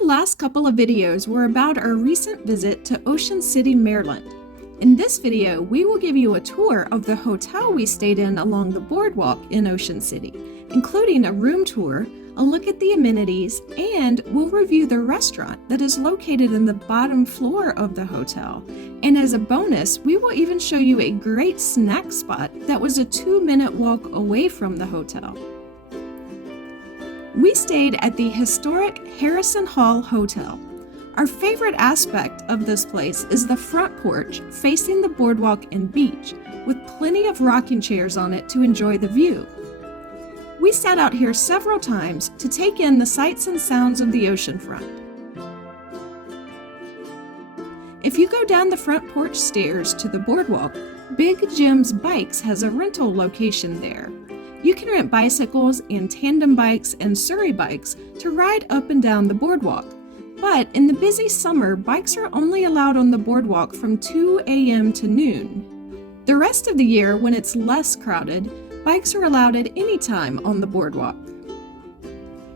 Our last couple of videos were about our recent visit to Ocean City, Maryland. In this video, we will give you a tour of the hotel we stayed in along the boardwalk in Ocean City, including a room tour, a look at the amenities, and we'll review the restaurant that is located in the bottom floor of the hotel. And as a bonus, we will even show you a great snack spot that was a 2-minute walk away from the hotel. We stayed at the historic Harrison Hall Hotel. Our favorite aspect of this place is the front porch facing the boardwalk and beach, with plenty of rocking chairs on it to enjoy the view. We sat out here several times to take in the sights and sounds of the oceanfront. If you go down the front porch stairs to the boardwalk, Big Jim's Bikes has a rental location there. You can rent bicycles and tandem bikes and Surrey bikes to ride up and down the boardwalk. But in the busy summer, bikes are only allowed on the boardwalk from 2 a.m. to noon. The rest of the year, when it's less crowded, bikes are allowed at any time on the boardwalk.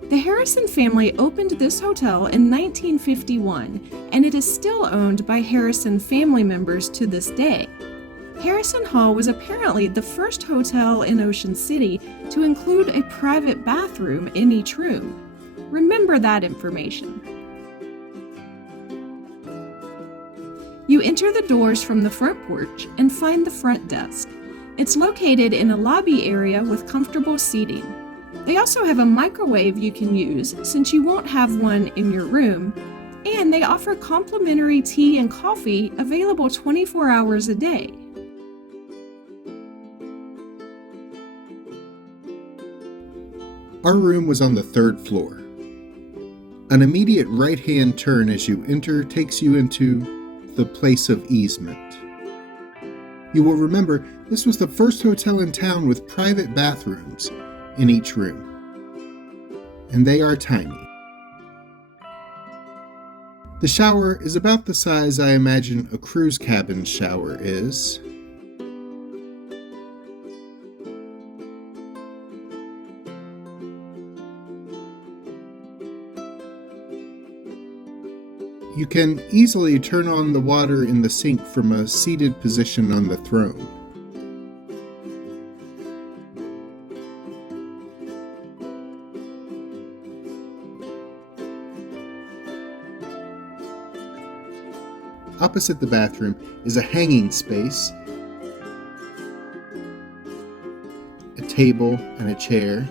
The Harrison family opened this hotel in 1951, and it is still owned by Harrison family members to this day. Harrison Hall was apparently the first hotel in Ocean City to include a private bathroom in each room. Remember that information. You enter the doors from the front porch and find the front desk. It's located in a lobby area with comfortable seating. They also have a microwave you can use since you won't have one in your room, and they offer complimentary tea and coffee available 24 hours a day. Our room was on the 3rd floor. An immediate right-hand turn as you enter takes you into the place of easement. You will remember this was the first hotel in town with private bathrooms in each room, and they are tiny. The shower is about the size I imagine a cruise cabin shower is. You can easily turn on the water in the sink from a seated position on the throne. Opposite the bathroom is a hanging space, a table and a chair.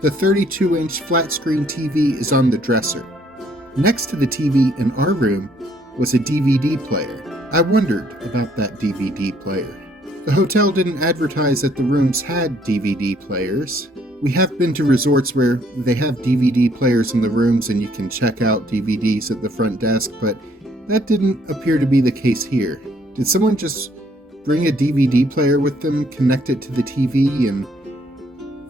The 32-inch flat-screen TV is on the dresser. Next to the TV in our room was a DVD player. I wondered about that DVD player. The hotel didn't advertise that the rooms had DVD players. We have been to resorts where they have DVD players in the rooms and you can check out DVDs at the front desk, but that didn't appear to be the case here. Did someone just bring a DVD player with them, connect it to the TV, and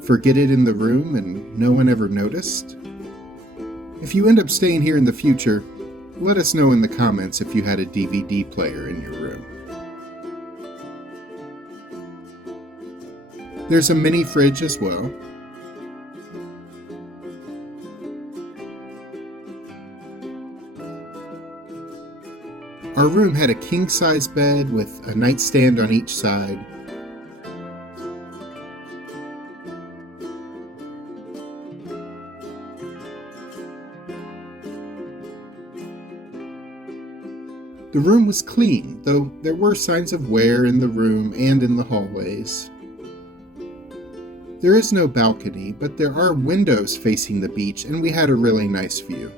forget it in the room and no one ever noticed? If you end up staying here in the future, let us know in the comments if you had a DVD player in your room. There's a mini fridge as well. Our room had a king-size bed with a nightstand on each side. The room was clean, though there were signs of wear in the room and in the hallways. There is no balcony, but there are windows facing the beach, and we had a really nice view.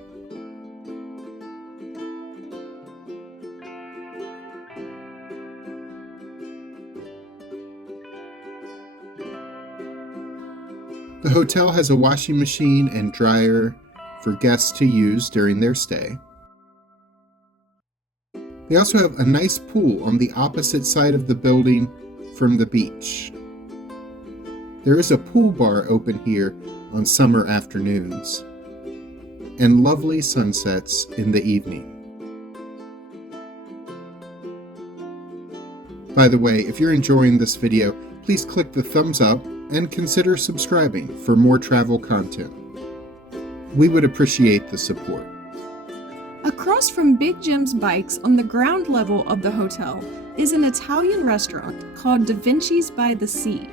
The hotel has a washing machine and dryer for guests to use during their stay. They also have a nice pool on the opposite side of the building from the beach. There is a pool bar open here on summer afternoons, and lovely sunsets in the evening. By the way, if you're enjoying this video, please click the thumbs up and consider subscribing for more travel content. We would appreciate the support. Across from Big Jim's Bikes on the ground level of the hotel is an Italian restaurant called Da Vinci's by the Sea.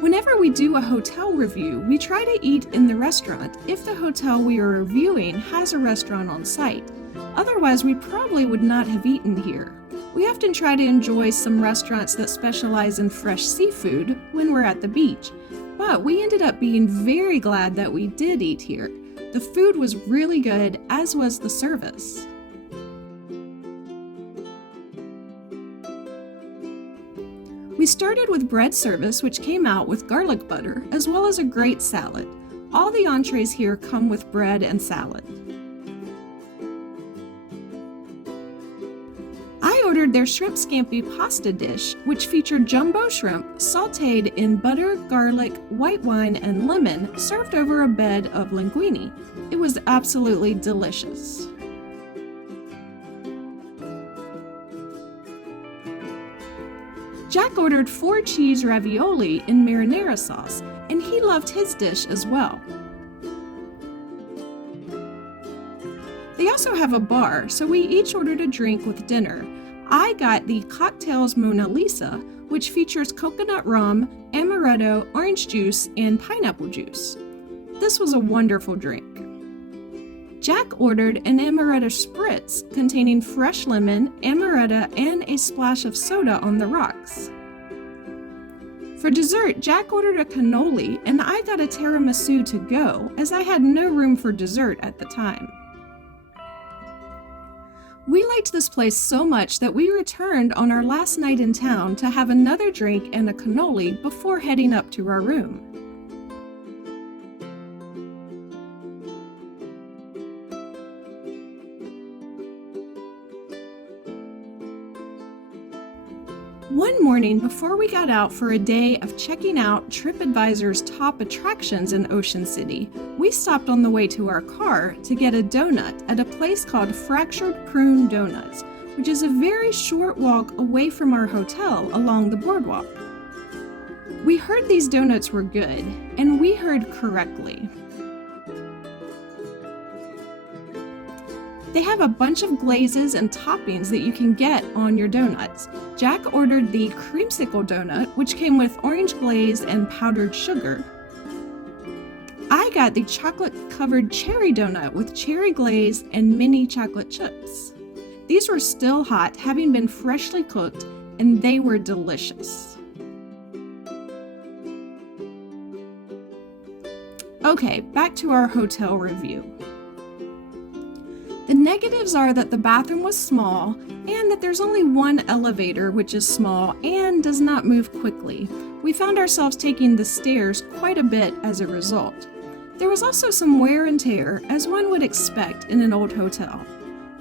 Whenever we do a hotel review, we try to eat in the restaurant if the hotel we are reviewing has a restaurant on site. Otherwise, we probably would not have eaten here. We often try to enjoy some restaurants that specialize in fresh seafood when we're at the beach, but we ended up being very glad that we did eat here. The food was really good, as was the service. We started with bread service, which came out with garlic butter, as well as a great salad. All the entrees here come with bread and salad. I ordered their shrimp scampi pasta dish, which featured jumbo shrimp sautéed in butter, garlic, white wine, and lemon, served over a bed of linguine. It was absolutely delicious. Jack ordered 4 cheese ravioli in marinara sauce, and he loved his dish as well. They also have a bar, so we each ordered a drink with dinner. I got the Cocktails Mona Lisa, which features coconut rum, amaretto, orange juice, and pineapple juice. This was a wonderful drink. Jack ordered an amaretto spritz containing fresh lemon, amaretto, and a splash of soda on the rocks. For dessert, Jack ordered a cannoli, and I got a tiramisu to go, as I had no room for dessert at the time. We liked this place so much that we returned on our last night in town to have another drink and a cannoli before heading up to our room. One morning before we got out for a day of checking out TripAdvisor's top attractions in Ocean City, we stopped on the way to our car to get a donut at a place called Fractured Prune Donuts, which is a very short walk away from our hotel along the boardwalk. We heard these donuts were good, and we heard correctly. They have a bunch of glazes and toppings that you can get on your donuts. Jack ordered the creamsicle donut, which came with orange glaze and powdered sugar. I got the chocolate-covered cherry donut with cherry glaze and mini chocolate chips. These were still hot, having been freshly cooked, and they were delicious. Okay, back to our hotel review. The negatives are that the bathroom was small and that there's only one elevator, which is small and does not move quickly. We found ourselves taking the stairs quite a bit as a result. There was also some wear and tear, as one would expect in an old hotel.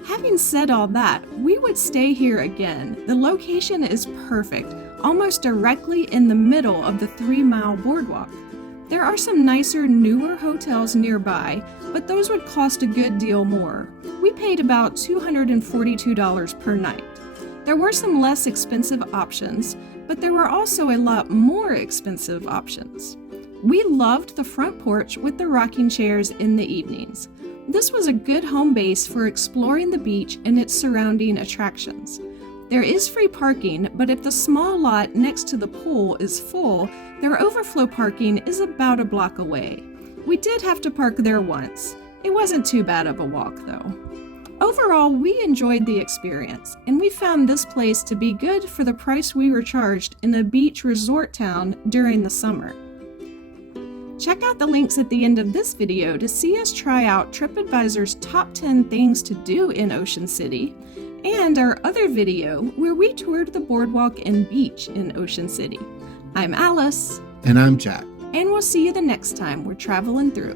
Having said all that, we would stay here again. The location is perfect, almost directly in the middle of the 3-mile boardwalk. There are some nicer, newer hotels nearby, but those would cost a good deal more. We paid about $242 per night. There were some less expensive options, but there were also a lot more expensive options. We loved the front porch with the rocking chairs in the evenings. This was a good home base for exploring the beach and its surrounding attractions. There is free parking, but if the small lot next to the pool is full, their overflow parking is about a block away. We did have to park there once. It wasn't too bad of a walk, though. Overall, we enjoyed the experience, and we found this place to be good for the price we were charged in a beach resort town during the summer. Check out the links at the end of this video to see us try out TripAdvisor's top 10 things to do in Ocean City, and our other video where we toured the boardwalk and beach in Ocean City. I'm Alice. And I'm Jack. And we'll see you the next time we're traveling through.